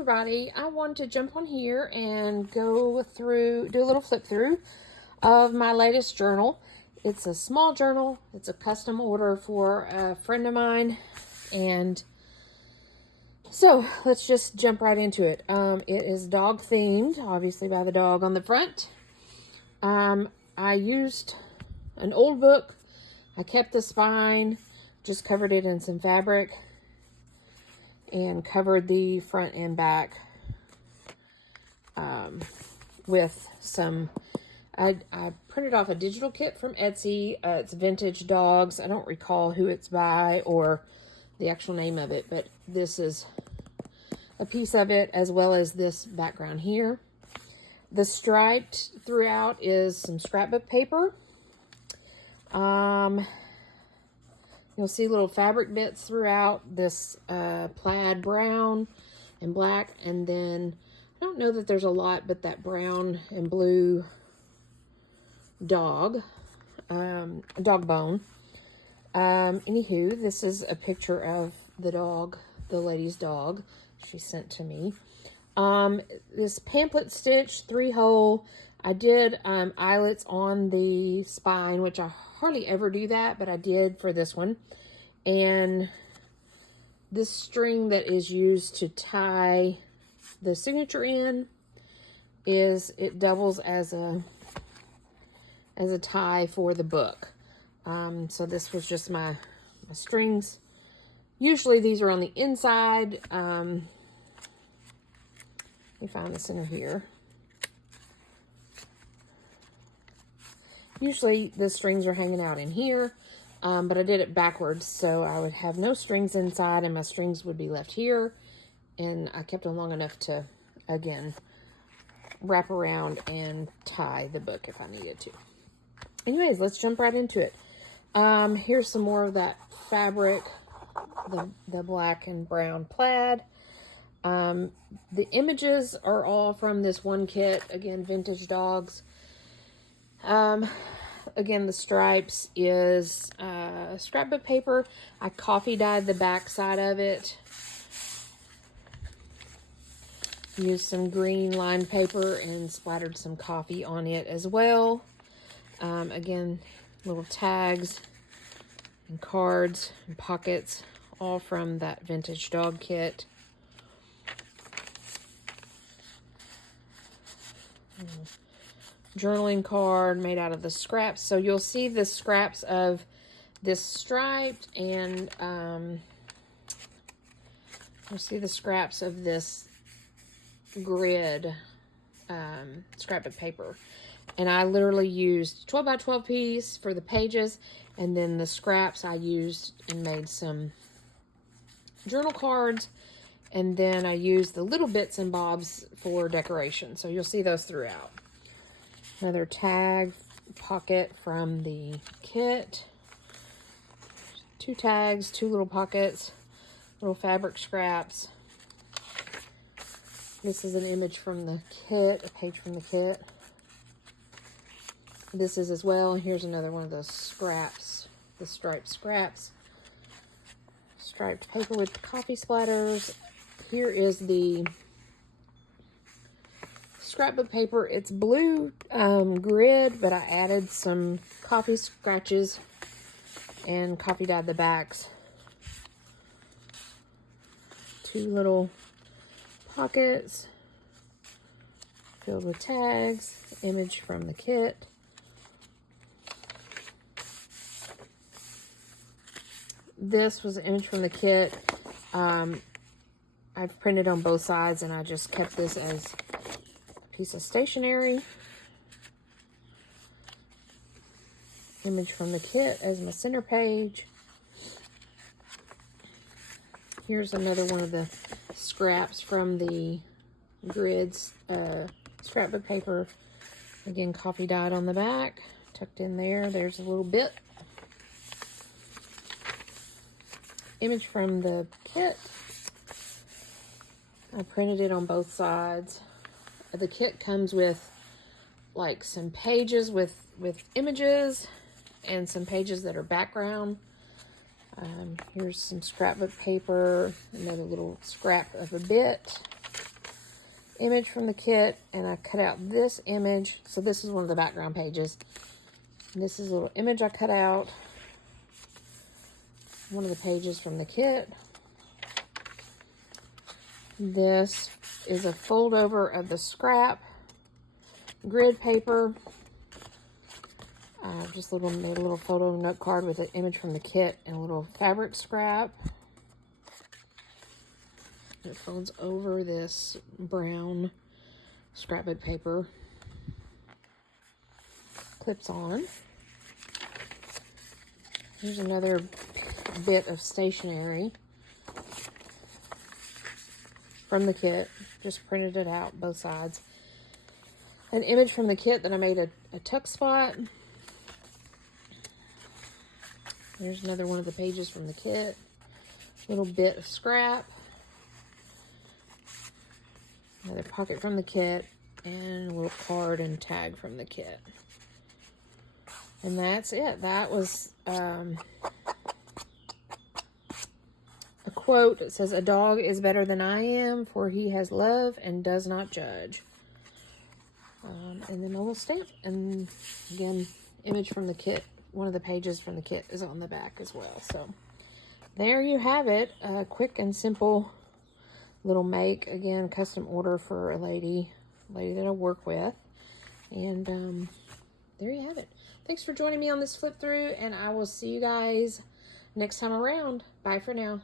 everybody, I wanted to jump on here and go through, do a little flip through of my latest journal. It's a small journal. It's a custom order for a friend of mine. And so let's just jump right into it. It is dog themed, obviously by the dog on the front. I used an old book. I kept the spine, just covered it in some fabric, and covered the front and back with some, I printed off a digital kit from Etsy. It's Vintage Dogs. I don't recall who it's by or the actual name of it, but this is a piece of it, as well as this background here. The striped throughout is some scrapbook paper. You'll see little fabric bits throughout this plaid brown and black, and then I don't know that there's a lot, but that brown and blue dog bone. Anywho, this is a picture of the dog, the lady's dog she sent to me. This pamphlet stitch 3-hole. I did eyelets on the spine, which I hardly ever do that, but I did for this one. And this string that is used to tie the signature in it doubles as a tie for the book. So this was just my strings. Usually these are on the inside. Let me find the center here. Usually the strings are hanging out in here, but I did it backwards, so I would have no strings inside and my strings would be left here, and I kept them long enough to, again, wrap around and tie the book if I needed to. Anyways, let's jump right into it. Here's some more of that fabric, the black and brown plaid. The images are all from this one kit, again, Vintage Dogs. Again, the stripes is scrapbook paper. I coffee dyed the back side of it. Used some green lined paper and splattered some coffee on it as well. Again, little tags and cards and pockets, all from that Vintage Dog kit. Journaling card made out of the scraps. So you'll see the scraps of this striped, and you'll see the scraps of this grid scrapbook paper. And I literally used 12 by 12 piece for the pages, and then the scraps I used and made some journal cards, and then I used the little bits and bobs for decoration. So you'll see those throughout. Another tag pocket from the kit. 2 tags, 2 little pockets, little fabric scraps. This is an image from the kit, a page from the kit. This is as well. Here's another one of those scraps, the striped scraps. Striped paper with coffee splatters. Here is the scrapbook paper. It's blue grid, but I added some coffee scratches and coffee dyed the backs. 2 little pockets filled with tags. Image from the kit. This was an image from the kit. I've printed on both sides, and I just kept this as piece of stationery. Image from the kit as my center page. Here's another one of the scraps from the grids scrapbook paper. Again, coffee dyed on the back, tucked in there. There's a little bit. Image from the kit. I printed it on both sides. The kit comes with like some pages with images and some pages that are background. Here's some scrapbook paper, another little scrap of a bit. image from the kit, and I cut out this image. So this is one of the background pages. And this is a little image I cut out. One of the pages from the kit. This is a fold over of the scrap grid paper. Just made a little photo note card with an image from the kit and a little fabric scrap. It folds over this brown scrapbook paper. Clips on. Here's another bit of stationery from the kit. Just printed it out, both sides. An image from the kit that I made a tuck spot. There's another one of the pages from the kit. Little bit of scrap. Another pocket from the kit. And a little card and tag from the kit. And that's it. That was a quote that says, "A dog is better than I am, for he has love and does not judge." And then a little stamp. And again, image from the kit. One of the pages from the kit is on the back as well. So there you have it. A quick and simple little make. Again, custom order for a lady that I work with. And there you have it. Thanks for joining me on this flip through, and I will see you guys next time around. Bye for now.